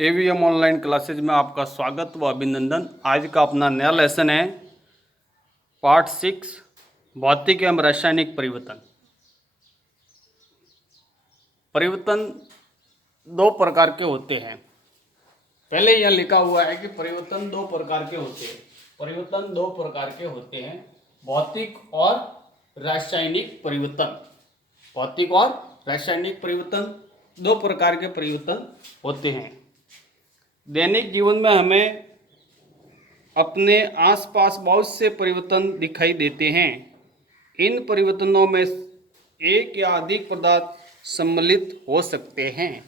AVM online classes में आपका स्वागत व अभिनंदन। आज का अपना नया लेसन है पार्ट 6 भौतिक एवं रासायनिक परिवर्तन। परिवर्तन दो प्रकार के होते हैं। पहले यह लिखा हुआ है कि परिवर्तन दो प्रकार के होते हैं। परिवर्तन दो प्रकार के होते हैं, भौतिक और रासायनिक परिवर्तन। भौतिक और रासायनिक परिवर्तन दो प्रकार के परिवर्तन होते हैं। दैनिक जीवन में हमें अपने आसपास बहुत से परिवर्तन दिखाई देते हैं। इन परिवर्तनों में एक या अधिक पदार्थ सम्मिलित हो सकते हैं।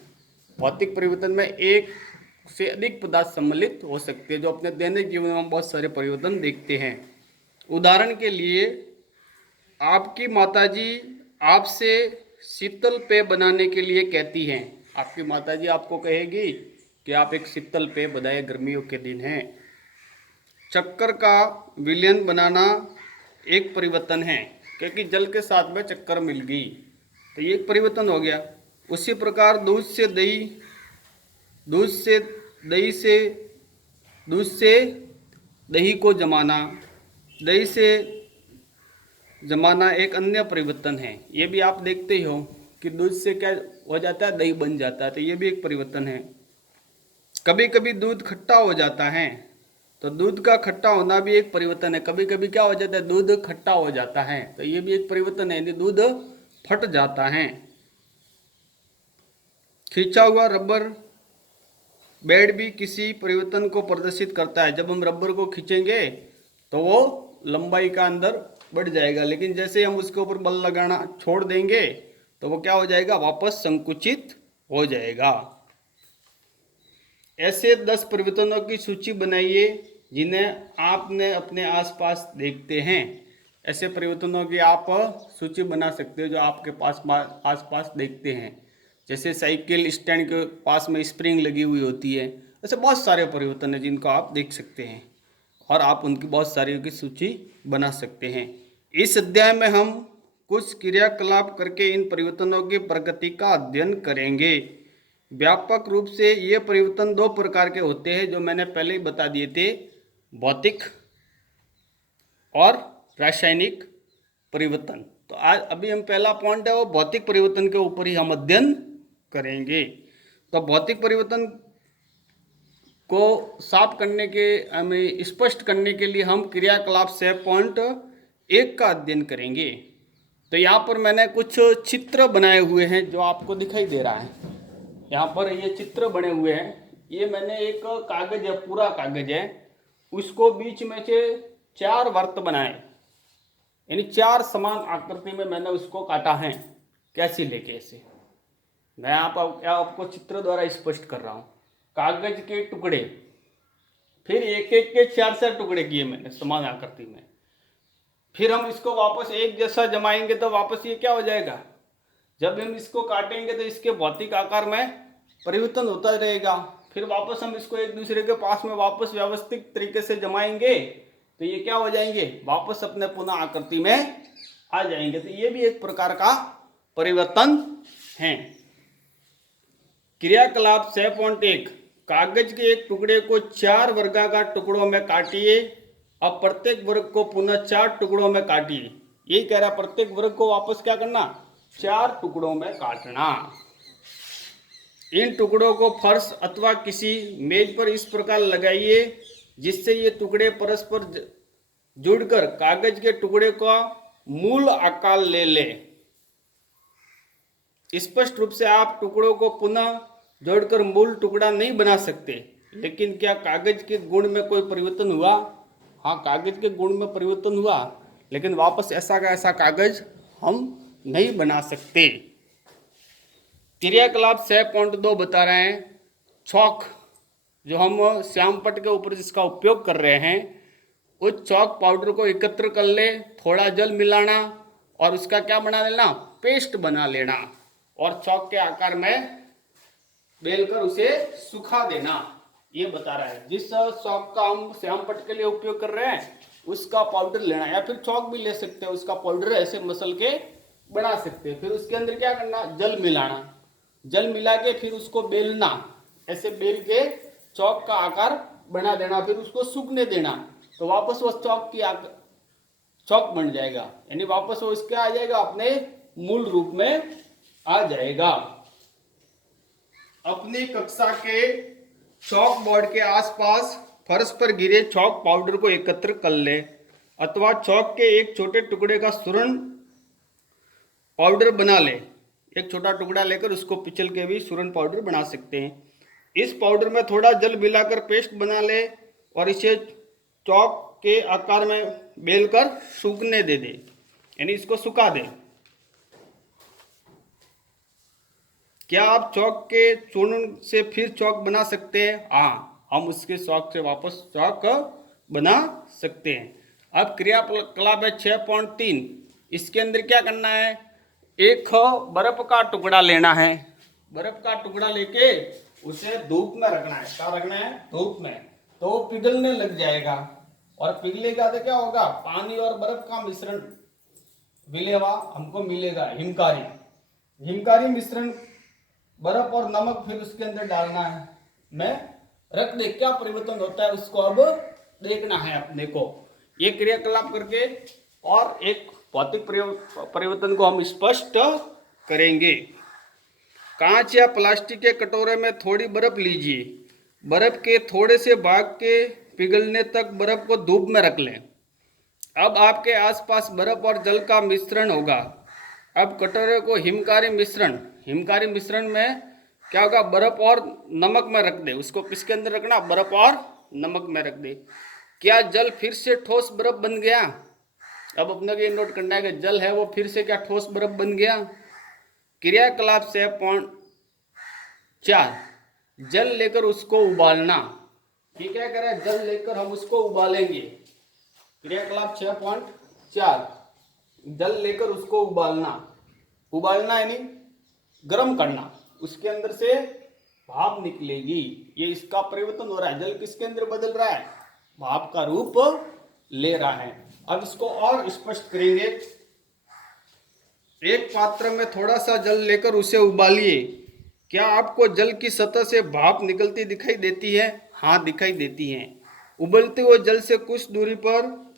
भौतिक परिवर्तन में एक से अधिक पदार्थ सम्मिलित हो सकते हैं, जो अपने दैनिक जीवन में बहुत सारे परिवर्तन देखते हैं। उदाहरण के लिए, आपकी माताजी आपसे शीतल पेय बनाने के लिए कहती हैं। आपकी माताजी आपको कहेगी कि आप एक शीतल पेय बनाएं, गर्मियों के दिन हैं। चक्कर का विलयन बनाना एक परिवर्तन है, क्योंकि जल के साथ में चक्कर मिल गई, तो ये एक परिवर्तन हो गया। उसी प्रकार दूध से दही को जमाना, दही से जमाना एक अन्य परिवर्तन है। ये भी आप देखते ही हो कि दूध से क्या हो जाता है, दही बन जाता है, तो ये भी एक परिवर्तन है। कभी कभी दूध खट्टा हो जाता है, तो दूध का खट्टा होना भी एक परिवर्तन है। कभी कभी क्या हो जाता है, दूध खट्टा हो जाता है, तो ये भी एक परिवर्तन है, यानी दूध फट जाता है। खींचा हुआ रबर बैंड भी किसी परिवर्तन को प्रदर्शित करता है। जब हम रबर को खींचेंगे तो वो लंबाई का अंदर बढ़ जाएगा, लेकिन जैसे हम उसके ऊपर बल लगाना छोड़ देंगे तो वो क्या हो जाएगा, वापस संकुचित हो जाएगा। ऐसे 10 परिवर्तनों की सूची बनाइए जिन्हें आपने अपने आसपास देखते हैं। ऐसे परिवर्तनों की आप सूची बना सकते हो जो आपके पास आसपास देखते हैं। जैसे साइकिल स्टैंड के पास में स्प्रिंग लगी हुई होती है। ऐसे बहुत सारे परिवर्तन हैं जिनको आप देख सकते हैं और आप उनकी बहुत सारी की सूची बना सकते हैं। इस अध्याय में हम कुछ क्रियाकलाप करके इन परिवर्तनों की प्रगति का अध्ययन करेंगे। व्यापक रूप से ये परिवर्तन दो प्रकार के होते हैं, जो मैंने पहले ही बता दिए थे, भौतिक और रासायनिक परिवर्तन। तो आज अभी हम पहला पॉइंट है वो भौतिक परिवर्तन के ऊपर ही हम अध्ययन करेंगे। तो भौतिक परिवर्तन को साफ करने के हमें स्पष्ट करने के लिए हम क्रियाकलाप से पॉइंट 1 का अध्ययन करेंगे। तो यहाँ पर मैंने कुछ चित्र बनाए हुए हैं जो आपको दिखाई दे रहा है। यहाँ पर ये चित्र बने हुए हैं। ये मैंने एक कागज है, पूरा कागज है, उसको बीच में से 4 वर्त बनाए, यानी 4 समान आकृति में मैंने उसको काटा है। कैसी लेके ऐसे मैं आपको चित्र द्वारा स्पष्ट कर रहा हूँ। कागज के टुकड़े, फिर एक एक के 4 टुकड़े किए मैंने समान आकृति में। फिर हम इसको वापस एक जैसा जमाएंगे तो वापस ये क्या हो जाएगा, जब हम इसको काटेंगे तो इसके भौतिक आकार में परिवर्तन होता रहेगा। फिर वापस हम इसको एक दूसरे के पास में वापस व्यवस्थित तरीके से जमाएंगे तो ये क्या हो जाएंगे, वापस अपने पुनः आकृति में आ जाएंगे। तो ये भी एक प्रकार का परिवर्तन है। क्रियाकलाप 6.1, कागज के एक टुकड़े को 4 वर्गाकार टुकड़ों में काटिए। अब प्रत्येक वर्ग को पुनः 4 टुकड़ों में काटिए। यही कह रहा, प्रत्येक वर्ग को वापस क्या करना, 4 टुकड़ों में काटना। इन टुकड़ों को फर्श अथवा किसी मेज पर इस प्रकार लगाइए जिससे ये टुकड़े परस्पर जुड़कर कागज के टुकड़े का मूल आकार ले ले। स्पष्ट रूप से आप टुकड़ों को पुनः जोड़कर मूल टुकड़ा नहीं बना सकते, लेकिन क्या कागज के गुण में कोई परिवर्तन हुआ? हाँ, कागज के गुण में परिवर्तन हुआ, लेकिन वापस ऐसा का ऐसा कागज हम नहीं बना सकते। क्रियाकलाप 6.2 बता रहे हैं, चौक, जो हम श्यामपट्ट के ऊपर जिसका उपयोग कर रहे हैं, उस चौक पाउडर को एकत्र कर ले, थोड़ा जल मिलाना और उसका क्या बना लेना, पेस्ट बना लेना, और चौक के आकार में बेलकर उसे सुखा देना। ये बता रहा है। जिस चौक का हम श्यामपट्ट के लिए उपयोग कर रहे हैं उसका पाउडर लेना, या फिर चौक भी ले सकते हैं, उसका पाउडर ऐसे मसल के बना सकते हैं। फिर उसके अंदर क्या करना, जल मिलाना, जल मिला के फिर उसको बेलना, ऐसे बेल के चौक का आकार बना देना, फिर उसको सूखने देना, तो वापस वो चौक की चौक बन जाएगा, यानी वापस वो इसके आ जाएगा, अपने मूल रूप में आ जाएगा। अपनी कक्षा के चौक बोर्ड के आसपास फर्श पर गिरे चौक पाउडर को एकत्र कर ले, अथवा चौक के एक छोटे टुकड़े का सूरण पाउडर बना ले। एक छोटा टुकड़ा लेकर उसको पिचल के भी सूरण पाउडर बना सकते हैं। इस पाउडर में थोड़ा जल मिलाकर पेस्ट बना ले और इसे चौक के आकार में बेल कर सूखने दे दे, यानी इसको सुखा दे। क्या आप चौक के चूर्ण से फिर चौक बना सकते हैं? हाँ, हम उसके चौक से वापस चौक बना सकते हैं। अब क्रियाकलाप है 6.3। इसके अंदर क्या करना है? एक बर्फ का टुकड़ा लेना है। बर्फ का टुकड़ा लेके उसे धूप में रखना है। क्या रखना है? धूप में। तो वो पिघलने लग जाएगा, और पिघलेगा तो क्या होगा? पानी और बर्फ का मिश्रण मिलेगा, हमको मिलेगा हिमकारी। हिमकारी मिश्रण बर्फ और नमक फिर उसके अंदर डालना है, मैं रख दे। क्या परिवर्तन होता है उसको अब देखना है अपने को। ये क्रियाकलाप करके और एक भौतिक परिवर्तन को हम स्पष्ट करेंगे। कांच या प्लास्टिक के कटोरे में थोड़ी बर्फ लीजिए। बर्फ के थोड़े से भाग के पिघलने तक बर्फ को धूप में रख लें। अब आपके आसपास बर्फ और जल का मिश्रण होगा। अब कटोरे को हिमकारी मिश्रण में क्या होगा? बर्फ और नमक में रख दे। उसको किसके अंदर रखना? बर्फ और नमक में रख दे। क्या जल फिर से ठोस बर्फ बन गया? अब अपने को ये नोट करना है कि जल है वो फिर से क्या ठोस बर्फ बन गया? क्रियाकलाप 6.4, जल लेकर उसको उबालना। ये क्या करें? जल लेकर हम उसको उबालेंगे। क्रियाकलाप 6.4, जल लेकर उसको उबालना यानी गर्म करना। उसके अंदर से भाप निकलेगी। ये इसका परिवर्तन हो रहा है। जल किसके अंदर बदल रहा है? भाप का रूप ले रहा है। अब इसको और स्पष्ट करेंगे। एक पात्र में थोड़ा सा जल लेकर उसे उबालिए। क्या आपको जल की सतह से भाप निकलती दिखाई देती है? हाँ, दिखाई देती है। उबलते हुए जल से कुछ दूरी पर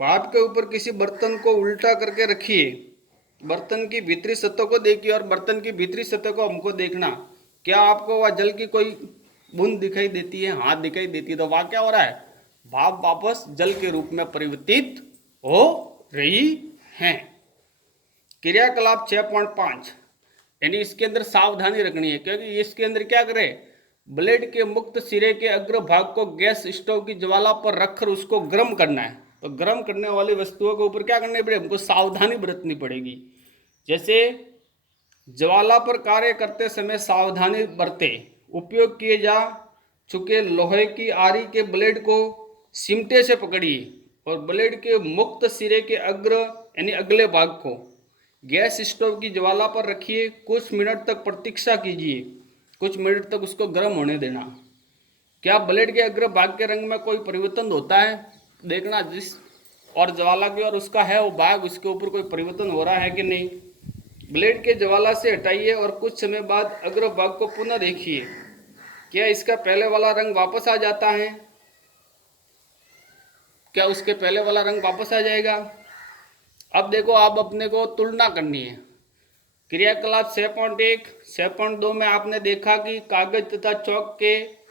भाप के ऊपर किसी बर्तन को उल्टा करके रखिए। बर्तन की भीतरी सतह को देखिए और बर्तन की भीतरी सतह को हमको देखना। क्या आपको वह जल की कोई बूंद दिखाई देती है? हाँ, दिखाई देती है। तो वह क्या हो रहा है? भाप वापस जल के रूप में परिवर्तित हो रही है। क्रियाकलाप 6.5, यानी इसके अंदर सावधानी रखनी है, क्योंकि इसके अंदर क्या करे? ब्लेड के मुक्त सिरे के अग्र भाग को गैस स्टोव की ज्वाला पर रखकर उसको गर्म करना है। तो गर्म करने वाली वस्तुओं के ऊपर क्या करनी पड़ेगी? हमको सावधानी बरतनी पड़ेगी। जैसे ज्वाला पर कार्य करते समय सावधानी बरते। उपयोग किए जा चुके लोहे की आरी के ब्लेड को सिमटे से पकड़िए और ब्लेड के मुक्त सिरे के अग्र यानी अगले भाग को गैस स्टोव की ज्वाला पर रखिए। कुछ मिनट तक प्रतीक्षा कीजिए। कुछ मिनट तक उसको गर्म होने देना। क्या ब्लेड के अग्र भाग के रंग में कोई परिवर्तन होता है? देखना, जिस और ज्वाला की और उसका है वो भाग, उसके ऊपर कोई परिवर्तन हो रहा है कि नहीं। ब्लेड के ज्वाला से हटाइए और कुछ समय बाद अग्र भाग को पुनः देखिए। क्या इसका पहले वाला रंग वापस आ जाता है? क्या उसके पहले वाला रंग वापस आ जाएगा? अब देखो, आप अपने को तुलना करनी है। क्रियाकलाप 6.1, 6.2 में आपने देखा कि कागज तथा चौक के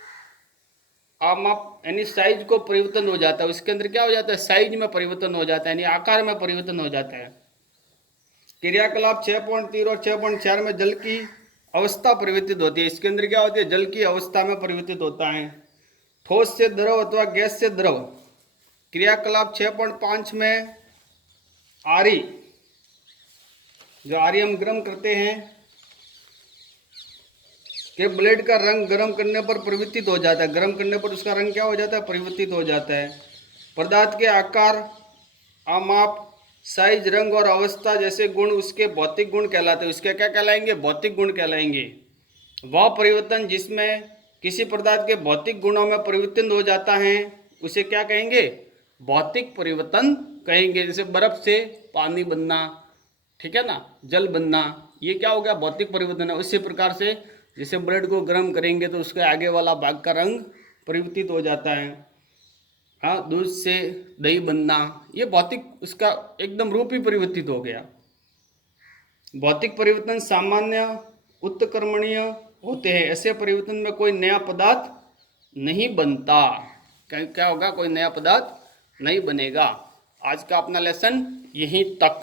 माप यानी साइज को परिवर्तन हो जाता है। उसके अंदर क्या हो जाता है? साइज में परिवर्तन हो जाता है, यानी आकार में परिवर्तन हो जाता है। क्रियाकलाप 6.3 और 6.4 में जल की अवस्था परिवर्तित होती है। इसके अंदर क्या होती है? जल की अवस्था में परिवर्तित होता है। ठोस से द्रव अथवा गैस से द्रव। क्रियाकलाप 6.5 में आरी, जो आरी हम गर्म करते हैं, के ब्लेड का रंग गर्म करने पर परिवर्तित हो जाता है। गर्म करने पर उसका रंग क्या हो जाता है? परिवर्तित हो जाता है। पदार्थ के आकार, आमाप, साइज, रंग और अवस्था जैसे गुण उसके भौतिक गुण कहलाते हैं। उसके क्या कहलाएंगे? भौतिक गुण कहलाएंगे। वह परिवर्तन जिसमें किसी पदार्थ के भौतिक गुणों में परिवर्तन हो जाता है उसे क्या कहेंगे? भौतिक परिवर्तन कहेंगे। जैसे बर्फ से पानी बनना, ठीक है ना, जल बनना, ये क्या हो गया? भौतिक परिवर्तन है। उसी प्रकार से जैसे ब्रेड को गर्म करेंगे तो उसके आगे वाला भाग का रंग परिवर्तित हो जाता है। हाँ, दूध से दही बनना, ये भौतिक उसका एकदम रूप ही परिवर्तित हो गया। भौतिक परिवर्तन सामान्य उत्क्रमणीय होते हैं, ऐसे परिवर्तन में कोई नया पदार्थ नहीं बनता। क्या होगा? कोई नया पदार्थ नहीं बनेगा। आज का अपना लेसन यहीं तक।